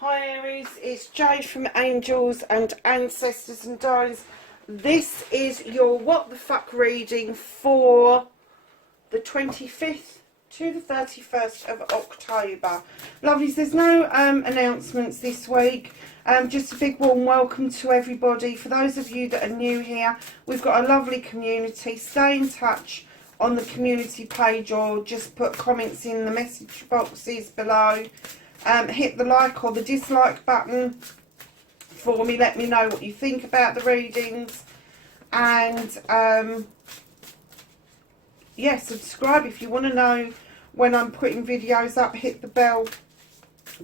Hi Aries, it's Jade from Angels and Ancestors and Darlings. This is your What the Fuck reading for the 25th to the 31st of October. Lovelies, there's no announcements this week. Just a big warm welcome to everybody. For those of you that are new here, we've got a lovely community. Stay in touch on the community page or just put comments in the message boxes below. Hit the like or the dislike button for me. Let me know what you think about the readings. And yeah, subscribe if you want to know when I'm putting videos up. Hit the bell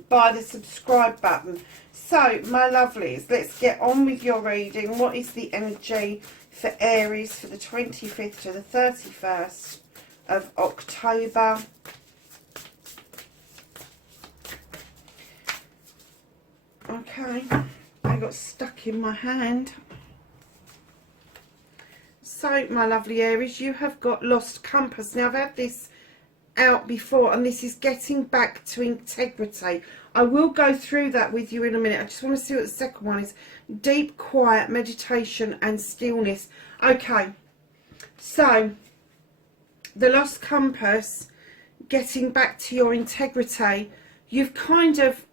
by the subscribe button. So, my lovelies, let's get on with your reading. What is the energy for Aries for the 25th to the 31st of October? Okay, I got stuck in my hand. So, my lovely Aries, you have got Lost Compass. Now, I've had this out before, and this is getting back to integrity. I will go through that with you in a minute. I just want to see what the second one is. Deep, quiet, meditation and stillness. Okay, so the Lost Compass, getting back to your integrity. You've kind of,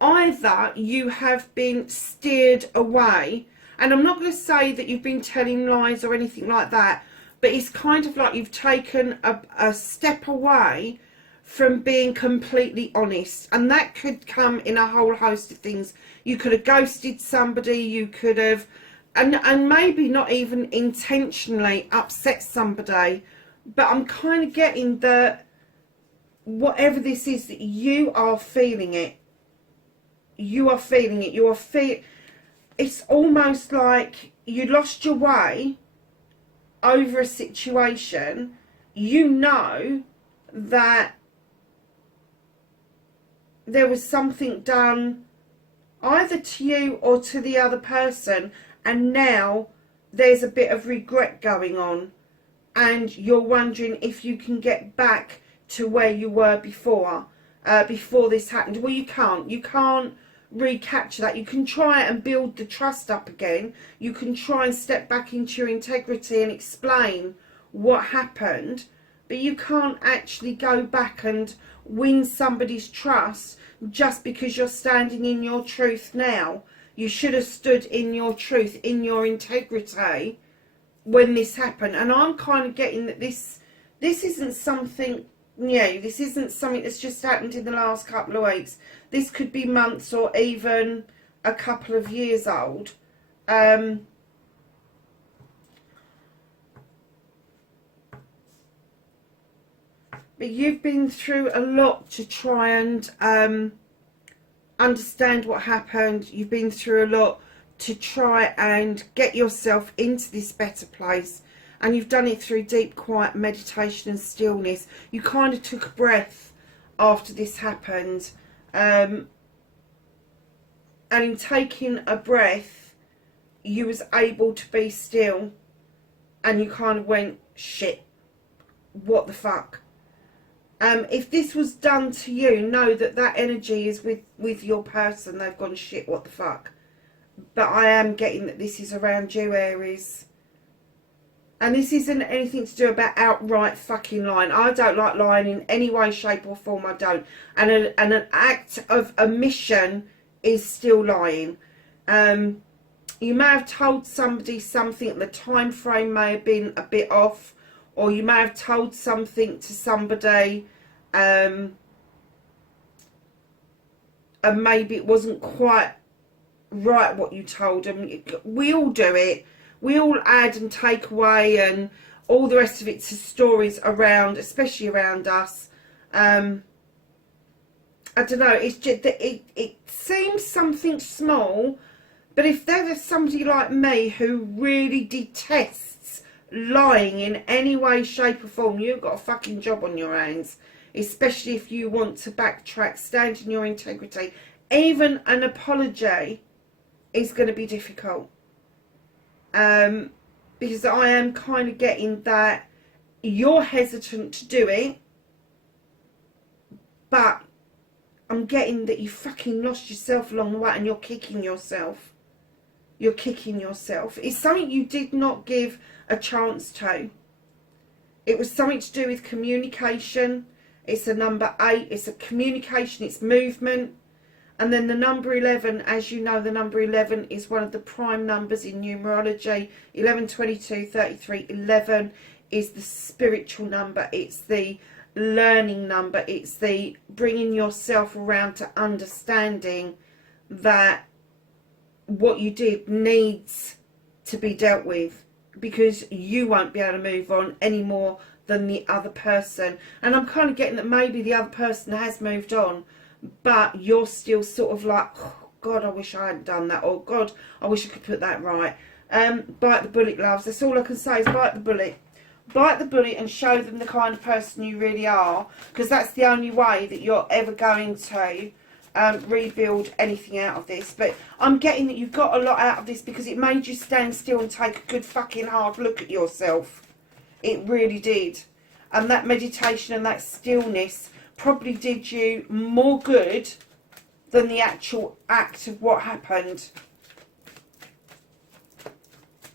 either you have been steered away, and I'm not going to say that you've been telling lies or anything like that, but it's kind of like you've taken a step away from being completely honest. And that could come in a whole host of things. You could have ghosted somebody, you could have, and maybe not even intentionally upset somebody, but I'm kind of getting that whatever this is, that you are feeling it. You are feeling it. It's almost like you lost your way over a situation. You know that there was something done either to you or to the other person, and now there's a bit of regret going on, and you're wondering if you can get back to where you were before this happened. Well, you can't recapture that. You can try and build the trust up again. You can try and step back into your integrity and explain what happened, but you can't actually go back and win somebody's trust just because you're standing in your truth now. You should have stood in your truth, in your integrity when this happened. And I'm kind of getting that this isn't something new. This isn't something that's just happened in the last couple of weeks. This could be months or even a couple of years old. But you've been through a lot to try and understand what happened. You've been through a lot to try and get yourself into this better place. And you've done it through deep, quiet meditation and stillness. You kind of took a breath after this happened. And in taking a breath, you was able to be still. And you kind of went, shit, what the fuck? If this was done to you, know that that energy is with your person. They've gone, shit, what the fuck? But I am getting that this is around you, Aries. And this isn't anything to do about outright fucking lying. I don't like lying in any way, shape or form. I don't. And an act of omission is still lying. You may have told somebody something. The time frame may have been a bit off. Or you may have told something to somebody and maybe it wasn't quite right what you told them. We all do it. We all add and take away and all the rest of it to stories around, especially around us. I don't know, it's just that it seems something small, but if there was somebody like me who really detests lying in any way, shape or form, you've got a fucking job on your hands. Especially if you want to backtrack, stand in your integrity. Even an apology is going to be difficult. Because I am kind of getting that you're hesitant to do it, but I'm I'm getting that you fucking lost yourself along the way and you're kicking yourself. You're kicking yourself. It's something you did not give a chance to. It was something to do with communication. It's a number 8. It's a communication. It's movement. And then the number 11, as you know, the number 11 is one of the prime numbers in numerology. 11, 22, 33, 11 is the spiritual number. It's the learning number. It's the bringing yourself around to understanding that what you did needs to be dealt with, because you won't be able to move on any more than the other person. And I'm kind of getting that maybe the other person has moved on, but you're still sort of like, oh, God, I wish I hadn't done that, or God, I wish I could put that right. Bite the bullet, loves. That's all I can say is bite the bullet. Bite the bullet and show them the kind of person you really are, because that's the only way that you're ever going to rebuild anything out of this. But I'm getting that you've got a lot out of this because it made you stand still and take a good fucking hard look at yourself. It really did. And that meditation and that stillness probably did you more good than the actual act of what happened.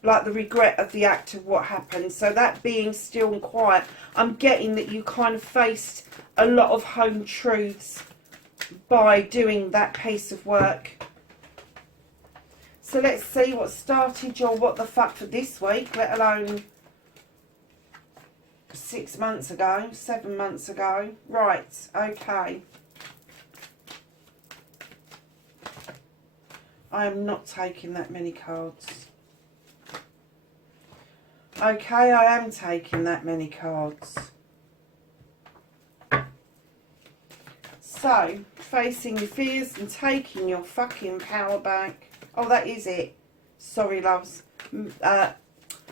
Like the regret of the act of what happened. So that being still and quiet, I'm getting that you kind of faced a lot of home truths by doing that piece of work. So let's see what started your what the fuck for this week, let alone 6 months ago, 7 months ago. Right, okay. I am not taking that many cards. Okay, I am taking that many cards. So, facing your fears and taking your fucking power back. Oh, that is it. Sorry, loves.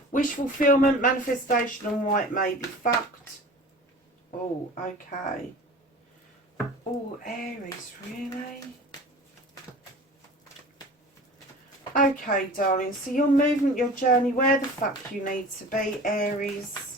Wish fulfillment, manifestation, and why it may be fucked. Oh, okay. Oh, Aries, really? Okay, darling. So your movement, your journey, where the fuck you need to be, Aries.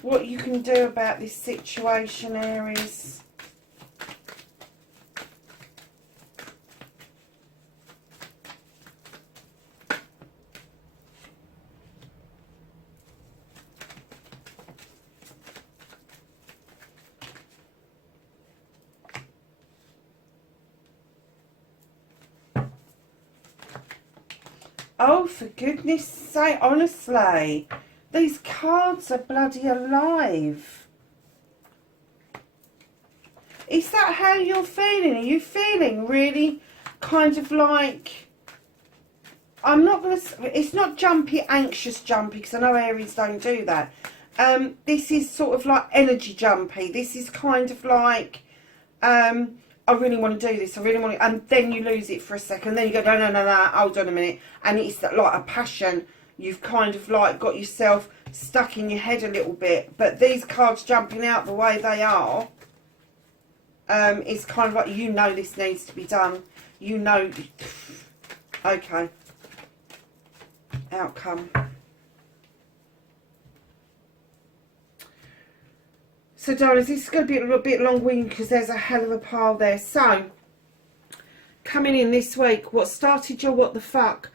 What you can do about this situation, Aries. Oh, for goodness sake, honestly. These cards are bloody alive. Is that how you're feeling? Are you feeling really kind of like... I'm not going to... It's not jumpy, anxious jumpy, because I know Aries don't do that. This is sort of like energy jumpy. This is kind of like... I really want to do this, I really want to... And then you lose it for a second. Then you go, no, no, no, no, hold on a minute. And it's like a passion. You've kind of like got yourself stuck in your head a little bit. But these cards jumping out the way they are, it's kind of like, you know this needs to be done. You know. Okay. Outcome. So, darlings, this is going to be a little bit long-winded because there's a hell of a pile there. So, coming in this week, what started your what the fuck?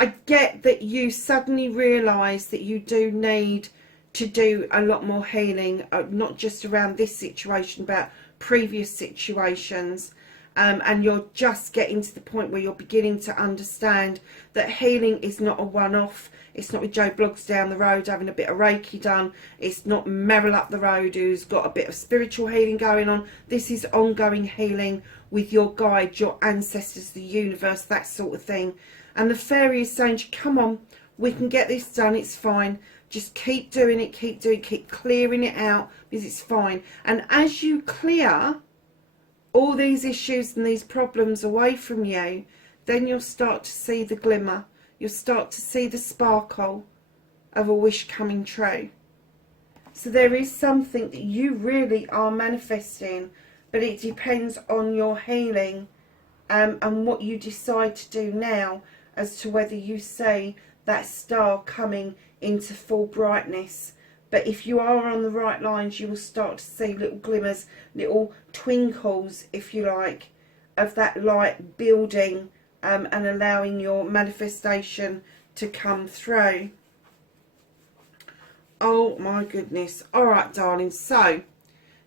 I get that you suddenly realise that you do need to do a lot more healing, not just around this situation, but previous situations. And you're just getting to the point where you're beginning to understand that healing is not a one-off. It's not with Joe Bloggs down the road having a bit of Reiki done. It's not Meryl up the road who's got a bit of spiritual healing going on. This is ongoing healing with your guide, your ancestors, the universe, that sort of thing. And the fairy is saying, come on, we can get this done, it's fine. Just keep doing it, keep clearing it out, because it's fine. And as you clear all these issues and these problems away from you, then you'll start to see the glimmer. You'll start to see the sparkle of a wish coming true. So there is something that you really are manifesting, but it depends on your healing and what you decide to do now as to whether you see that star coming into full brightness. But if you are on the right lines, you will start to see little glimmers, little twinkles, if you like, of that light building and allowing your manifestation to come through. Oh my goodness. All right, darling. So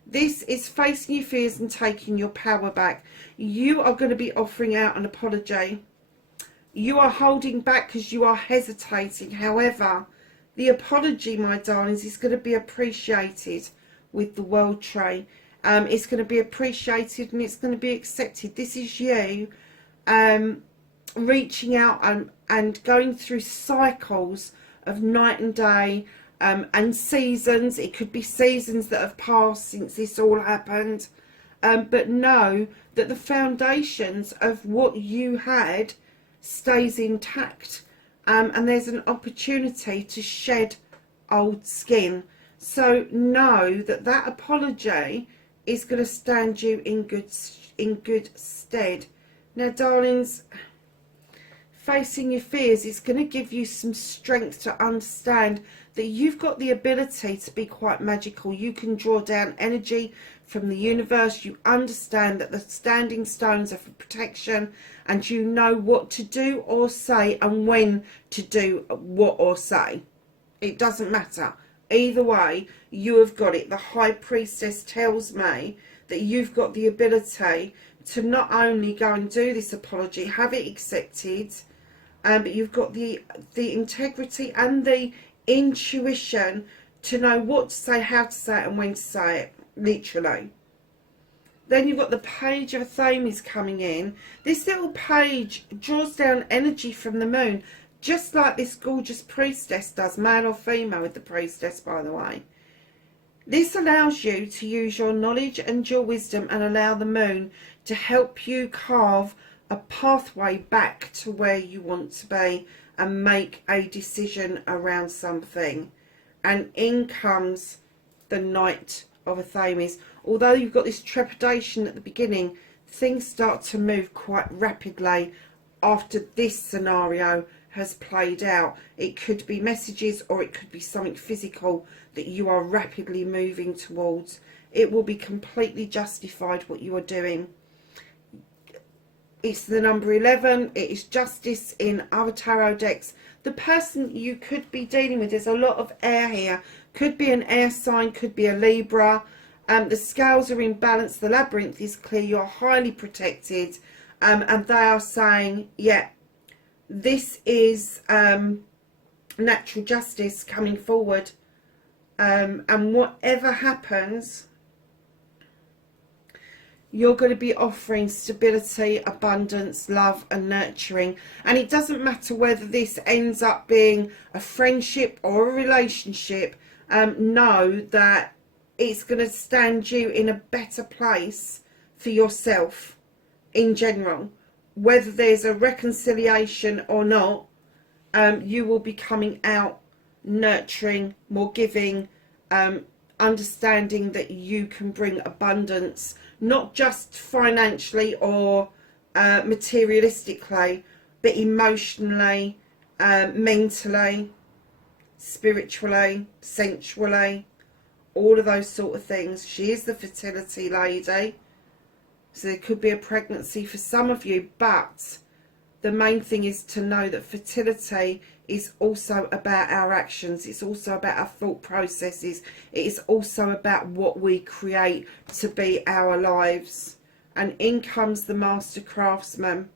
this is facing your fears and taking your power back. You are going to be offering out an apology. You are holding back because you are hesitating. However, the apology, my darlings, is going to be appreciated with the world tree. It's going to be appreciated and it's going to be accepted. This is you reaching out and going through cycles of night and day and seasons. It could be seasons that have passed since this all happened. But know that the foundations of what you had stays intact. And there's an opportunity to shed old skin. So know that that apology is going to stand you in good stead. Now, darlings, facing your fears is going to give you some strength to understand that you've got the ability to be quite magical. You can draw down energy from the universe. You understand that the standing stones are for protection, and you know what to do or say and when to do what or say. It doesn't matter. Either way, you have got it. The High Priestess tells me that you've got the ability to not only go and do this apology, have it accepted, but you've got the integrity and the intuition to know what to say, how to say it, and when to say it, literally. Then you've got the Page of Thames coming in. This little page draws down energy from the moon, just like this gorgeous priestess does, male or female with the priestess, by the way. This allows you to use your knowledge and your wisdom and allow the moon to help you carve a pathway back to where you want to be and make a decision around something. And in comes the Knight of Thames. Although you've got this trepidation at the beginning, things start to move quite rapidly after this scenario has played out. It could be messages or it could be something physical that you are rapidly moving towards. It will be completely justified what you are doing. It's the number 11. It is justice in other tarot decks. The person you could be dealing with, there's a lot of air here. Could be an air sign, could be a Libra. The scales are in balance. The labyrinth is clear. You're highly protected. And they are saying, yeah, this is natural justice coming forward. And whatever happens, you're going to be offering stability, abundance, love and nurturing. And it doesn't matter whether this ends up being a friendship or a relationship. Know that it's going to stand you in a better place for yourself in general. Whether there's a reconciliation or not, you will be coming out nurturing, more giving, understanding that you can bring abundance, not just financially or materialistically, but emotionally, mentally, spiritually, sensually, all of those sort of things. She is the fertility lady, so there could be a pregnancy for some of you, but the main thing is to know that fertility is also about our actions. It's also about our thought processes. It is also about what we create to be our lives. And in comes the Master Craftsman.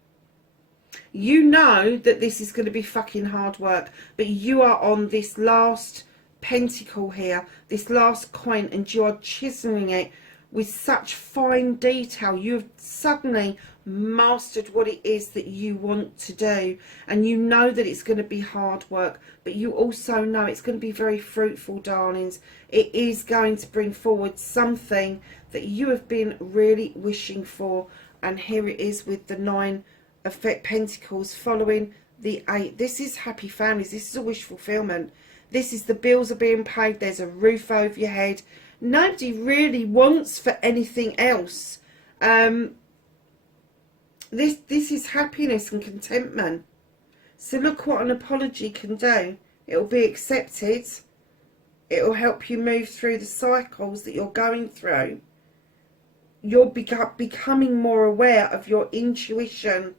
You know that this is going to be fucking hard work, but you are on this last pentacle here, this last coin, and you are chiseling it with such fine detail. You've suddenly mastered what it is that you want to do, and you know that it's going to be hard work, but you also know it's going to be very fruitful, darlings. It is going to bring forward something that you have been really wishing for, and here it is with the 9 of Pentacles following the 8. This is happy families. This is a wish fulfillment. This is the bills are being paid. There's a roof over your head. Nobody really wants for anything else. This is happiness and contentment. So look what an apology can do. It will be accepted. It will help you move through the cycles that you're going through. You're becoming more aware of your intuition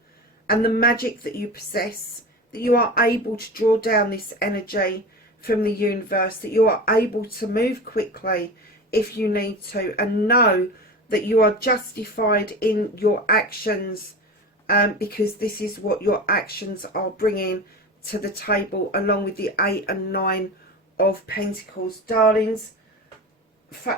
and the magic that you possess, that you are able to draw down this energy from the universe, that you are able to move quickly if you need to, and know that you are justified in your actions, because this is what your actions are bringing to the table, along with the 8 and 9 of Pentacles. Darlings,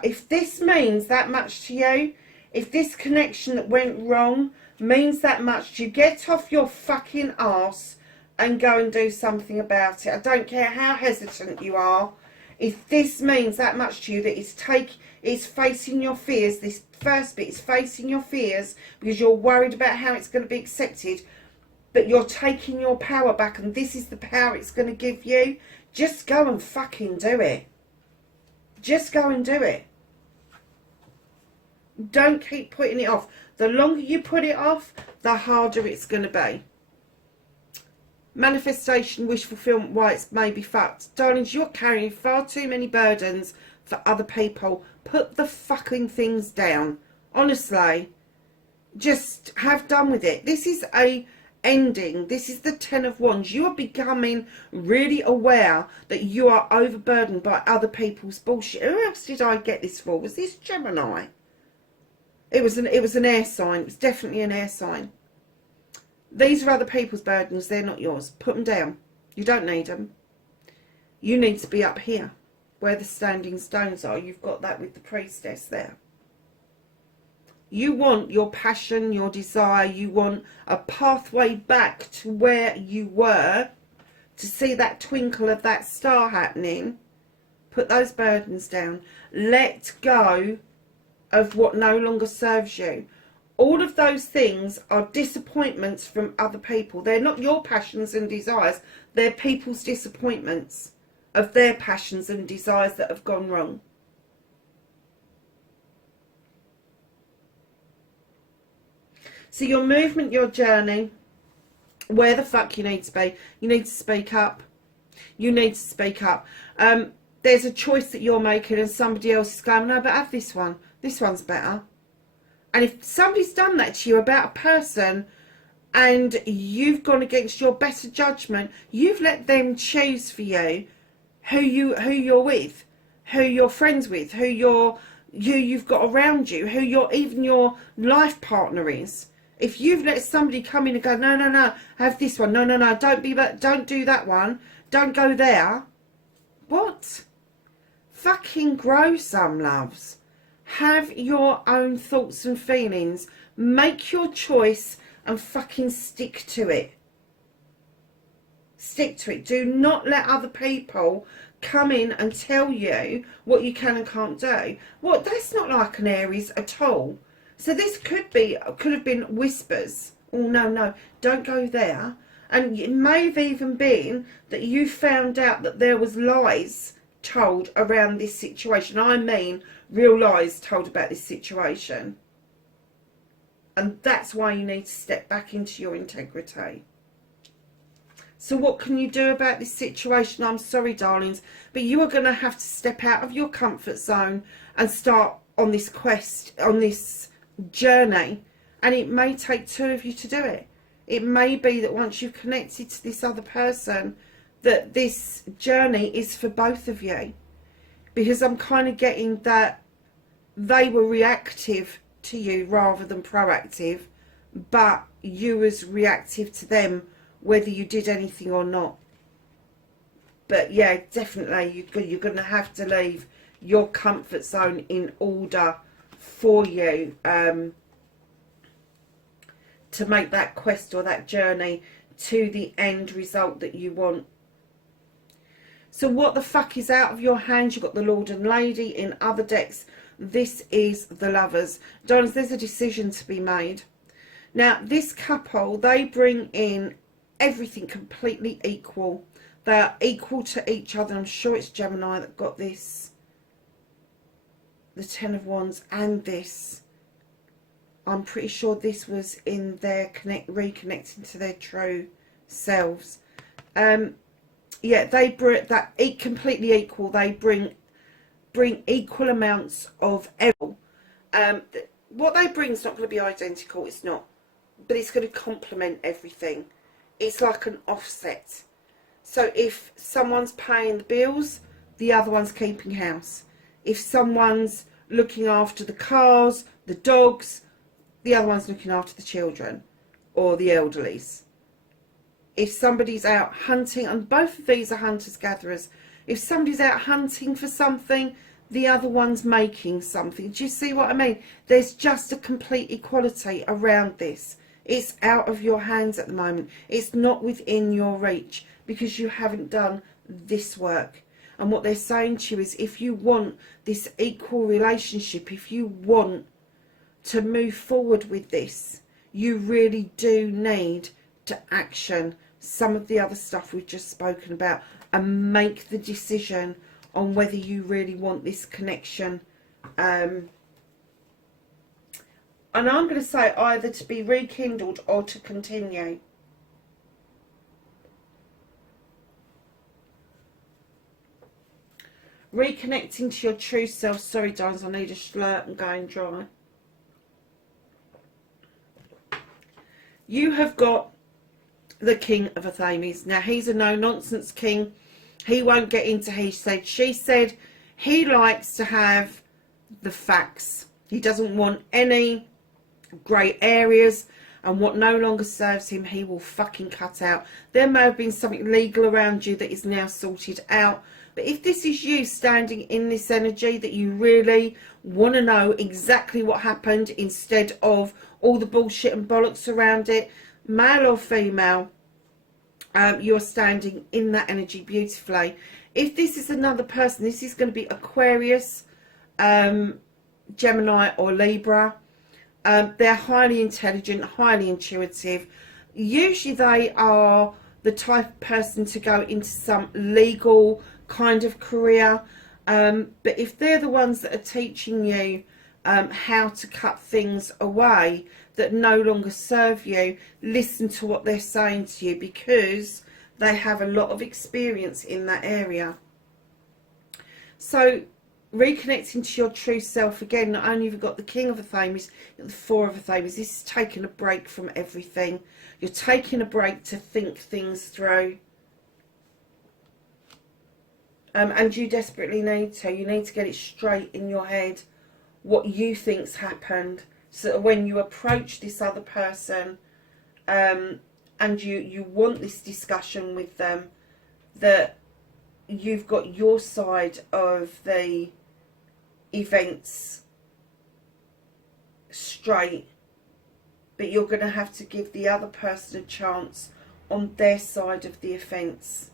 if this means that much to you, if this connection that went wrong means that much to you, get off your fucking arse and go and do something about it. I don't care how hesitant you are. If this means that much to you, that it's facing your fears, this first bit is facing your fears because you're worried about how it's going to be accepted, but you're taking your power back, and this is the power it's going to give you, just go and fucking do it. Just go and do it. Don't keep putting it off. The longer you put it off, the harder it's going to be. Manifestation, wish fulfillment, why it's maybe fucked. Darlings, you're carrying far too many burdens for other people. Put the fucking things down. Honestly, just have done with it. This is a ending. This is the 10 of Wands. You are becoming really aware that you are overburdened by other people's bullshit. Who else did I get this for? Was this Gemini? It was an air sign. It was definitely an air sign. These are other people's burdens. They're not yours. Put them down. You don't need them. You need to be up here where the standing stones are. You've got that with the priestess there. You want your passion, your desire. You want a pathway back to where you were, to see that twinkle of that star happening. Put those burdens down. Let go of what no longer serves you. All of those things are disappointments from other people. They're not your passions and desires. They're people's disappointments of their passions and desires that have gone wrong. So your movement, your journey, where the fuck you need to be. You need to speak up. You need to speak up. There's a choice that you're making and somebody else is going, no, but have this one. This one's better. And if somebody's done that to you about a person and you've gone against your better judgment, you've let them choose for you who you're with, who you're friends with, who you've got around you, who even your life partner is. If you've let somebody come in and go, no, no, no, have this one, no, no, no, don't do that one, don't go there. What? Fucking grow some, loves. Have your own thoughts and feelings. Make your choice and fucking stick to it. Stick to it. Do not let other people come in and tell you what you can and can't do. What? That's not like an Aries at all. So this could have been whispers. Oh, no, no, don't go there. And it may have even been that you found out that there was lies told around this situation. I mean, real lies told about this situation. And that's why you need to step back into your integrity. So what can you do about this situation? I'm sorry, darlings, but you are going to have to step out of your comfort zone and start on this quest, on this journey. And it may take 2 of you to do it. It may be that once you've connected to this other person, that this journey is for both of you. Because I'm kind of getting that they were reactive to you rather than proactive, but you was reactive to them whether you did anything or not. But yeah, definitely you're going to have to leave your comfort zone in order for you to make that quest or that journey to the end result that you want. So what the fuck is out of your hands? You've got the Lord and Lady. In other decks, this is the Lovers. Darlings, there's a decision to be made. Now, this couple, they bring in everything completely equal. They're equal to each other. I'm sure it's Gemini that got this. The Ten of Wands and this. I'm pretty sure this was in their reconnecting to their true selves. Yeah, they bring that completely equal. They bring equal amounts of evil. What they bring is not going to be identical. It's not, but it's going to complement everything. It's like an offset. So if someone's paying the bills, the other one's keeping house. If someone's looking after the cars, the dogs, the other one's looking after the children or the elderlies. If somebody's out hunting, and both of these are hunters-gatherers, if somebody's out hunting for something, the other one's making something. Do you see what I mean? There's just a complete equality around this. It's out of your hands at the moment. It's not within your reach because you haven't done this work. And what they're saying to you is, if you want this equal relationship, if you want to move forward with this, you really do need to action some of the other stuff we've just spoken about and make the decision on whether you really want this connection. And I'm going to say either to be rekindled or to continue. Reconnecting to your true self. Sorry, darlings, I need a slurp and going dry. You have got the King of Athames. Now, he's a no-nonsense king. He won't get into he said, she said. He likes to have the facts. He doesn't want any grey areas, and what no longer serves him, he will fucking cut out. There may have been something legal around you that is now sorted out. But if this is you standing in this energy that you really want to know exactly what happened instead of all the bullshit and bollocks around it, male or female, you're standing in that energy beautifully. If this is another person, this is going to be Aquarius, Gemini or Libra. They're highly intelligent, highly intuitive. Usually they are the type of person to go into some legal kind of career. But if they're the ones that are teaching you how to cut things away that no longer serve you, listen to what they're saying to you, because they have a lot of experience in that area. So reconnecting to your true self again, not only have you got the King of Athames, you've got the Four of Athames. This is taking a break from everything. You're taking a break to think things through. And you desperately need to. You need to get it straight in your head what you think's happened, so that when you approach this other person and you want this discussion with them, that you've got your side of the events straight, but you're going to have to give the other person a chance on their side of the offence.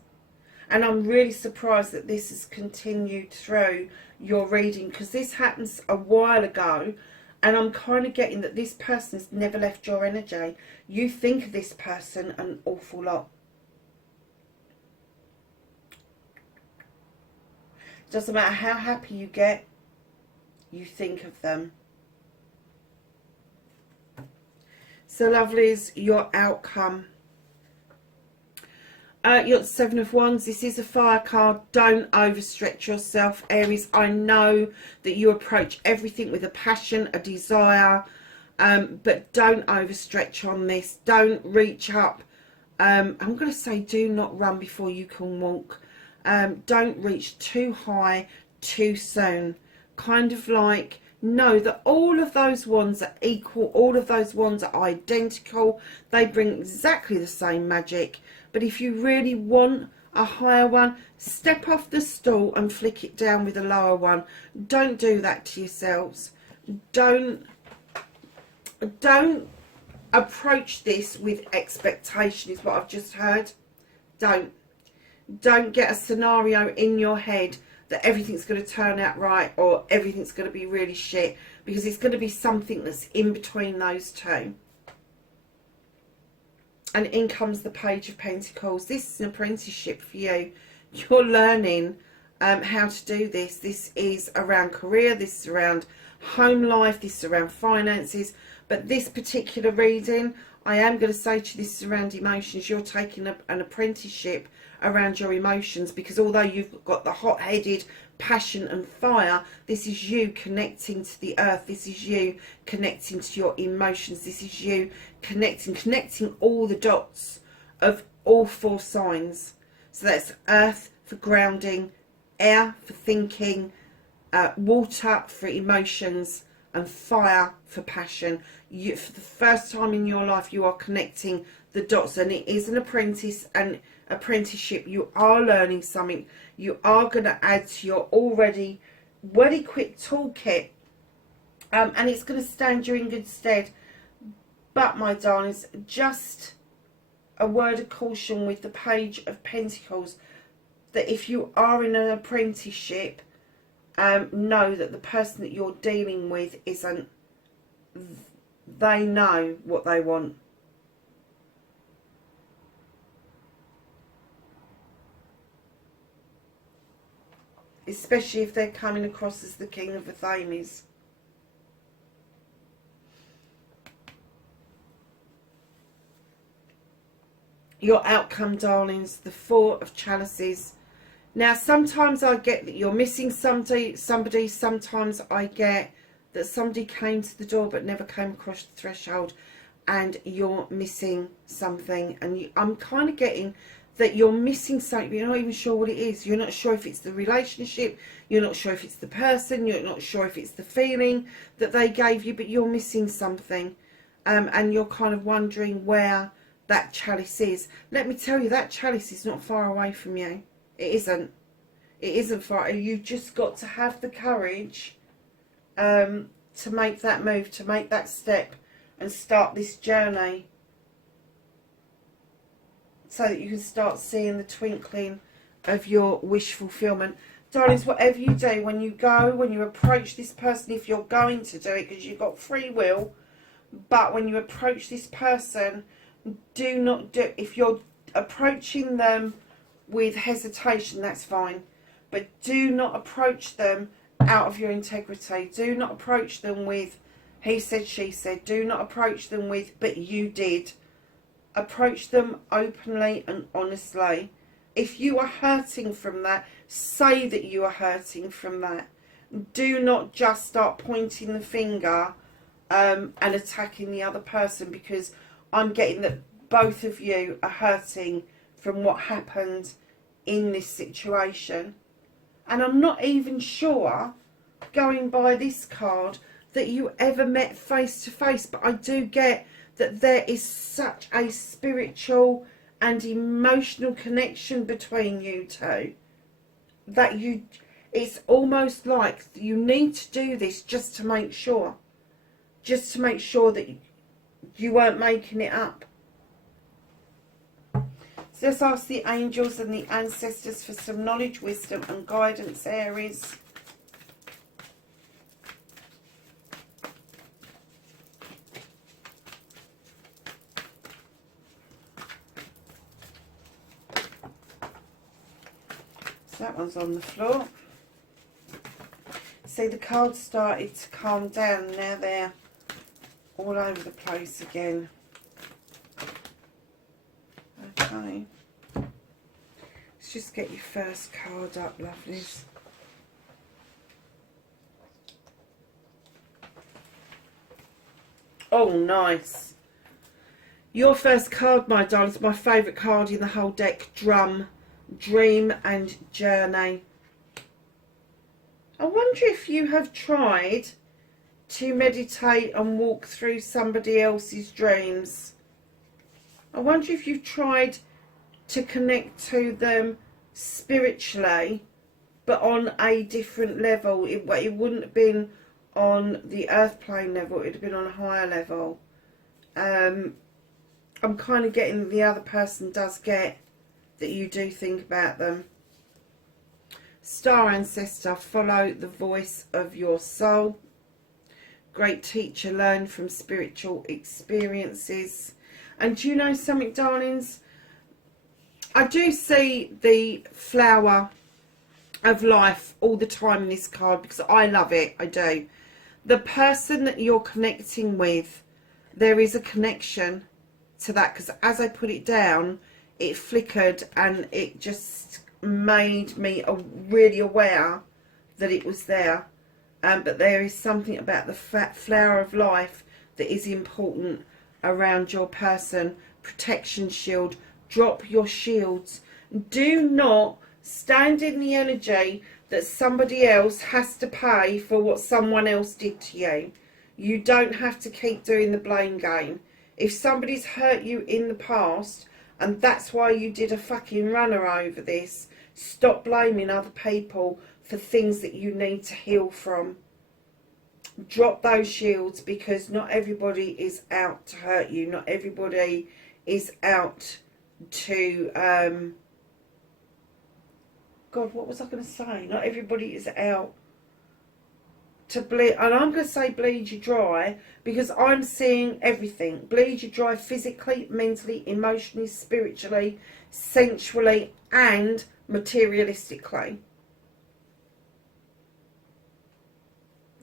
And I'm really surprised that this has continued through your reading, because this happens a while ago, and I'm kind of getting that this person has never left your energy. You think of this person an awful lot. Doesn't matter how happy you get, you think of them. So, lovelies, your outcome. You're the Seven of Wands. This is a fire card. Don't overstretch yourself, Aries. I know that you approach everything with a passion, a desire, but don't overstretch on this. Don't reach up. I'm going to say do not run before you can walk. Don't reach too high too soon. Kind of like, know that all of those wands are equal. All of those wands are identical. They bring exactly the same magic. But if you really want a higher one, step off the stool and flick it down with a lower one. Don't do that to yourselves. Don't approach this with expectation, is what I've just heard. Don't get a scenario in your head that everything's going to turn out right or everything's going to be really shit, because it's going to be something that's in between those two. And in comes the Page of Pentacles. This is an apprenticeship for you. You're learning how to do this. This is around career. This is around home life. This is around finances. But this particular reading, I am going to say to you, this is around emotions. You're taking an apprenticeship around your emotions, because although you've got the hot-headed passion and fire, this is you connecting to the earth. This is you connecting to your emotions. This is you connecting all the dots of all 4 signs. So that's earth for grounding, air for thinking, water for emotions, and fire for passion. You, for the first time in your life, you are connecting the dots, and it is an apprenticeship. You are learning something. You are going to add to your already well-equipped toolkit, and it's going to stand you in good stead. But my darlings, just a word of caution with the Page of Pentacles, that if you are in an apprenticeship, know that the person that you're dealing with isn't, they know what they want. Especially if they're coming across as the King of Athames. Your outcome, darlings, the 4 of Chalices. Now, sometimes I get that you're missing somebody. Sometimes I get that somebody came to the door but never came across the threshold, and you're missing something. And I'm kind of getting that you're missing something, but you're not even sure what it is. You're not sure if it's the relationship. You're not sure if it's the person. You're not sure if it's the feeling that they gave you, but you're missing something. And you're kind of wondering where that chalice is. Let me tell you, that chalice is not far away from you. It isn't. It isn't far. You've just got to have the courage to make that move, to make that step and start this journey, so that you can start seeing the twinkling of your wish fulfillment. Darlings, whatever you do, when you go, when you approach this person, if you're going to do it, because you've got free will, but when you approach this person, do not do, if you're approaching them with hesitation, that's fine, but do not approach them out of your integrity. Do not approach them with he said, she said. Do not approach them with but you did. Approach them openly and honestly. If you are hurting from that, say that you are hurting from that. Do not just start pointing the finger and attacking the other person, because I'm getting that both of you are hurting from what happened in this situation. And I'm not even sure, going by this card, that you ever met face to face, but I do get that there is such a spiritual and emotional connection between you two that it's almost like you need to do this just to make sure that you weren't making it up. So let's ask the angels and the ancestors for some knowledge, wisdom and guidance, Aries. So that one's on the floor. See, the cards started to calm down. Now they're all over the place again. Okay. Let's just get your first card up, lovelies. Oh, nice. Your first card, my darling, is my favourite card in the whole deck. Drum, dream and journey. I wonder if you have tried to meditate and walk through somebody else's dreams. I wonder if you've tried to connect to them spiritually, but on a different level. It wouldn't have been on the earth plane level, it would have been on a higher level. I'm kind of getting the other person does get that you do think about them. Star ancestor, follow the voice of your soul. Great teacher, learn from spiritual experiences. And do you know something, darlings? I do see the flower of life all the time in this card because I love it. I do. The person that you're connecting with, there is a connection to that, because as I put it down, it flickered and it just made me really aware that it was there. But there is something about the flower of life that is important around your person. Protection shield. Drop your shields. Do not stand in the energy that somebody else has to pay for what someone else did to you. You don't have to keep doing the blame game. If somebody's hurt you in the past and that's why you did a fucking runner over this, stop blaming other people for things that you need to heal from. Drop those shields, because not everybody is out to hurt you. Not everybody is out to God, what was I going to say? Not everybody is out to bleed, and I'm going to say bleed you dry, because I'm seeing everything. Bleed you dry physically, mentally, emotionally, spiritually, sensually, and materialistically.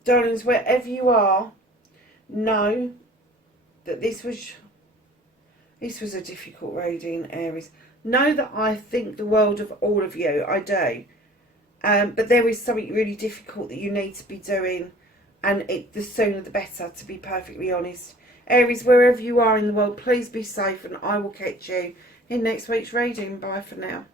Darlings, wherever you are, know that this was a difficult reading, Aries. Know that I think the world of all of you. I do. But there is something really difficult that you need to be doing, and the sooner the better, to be perfectly honest. Aries, wherever you are in the world, please be safe, and I will catch you in next week's reading. Bye for now.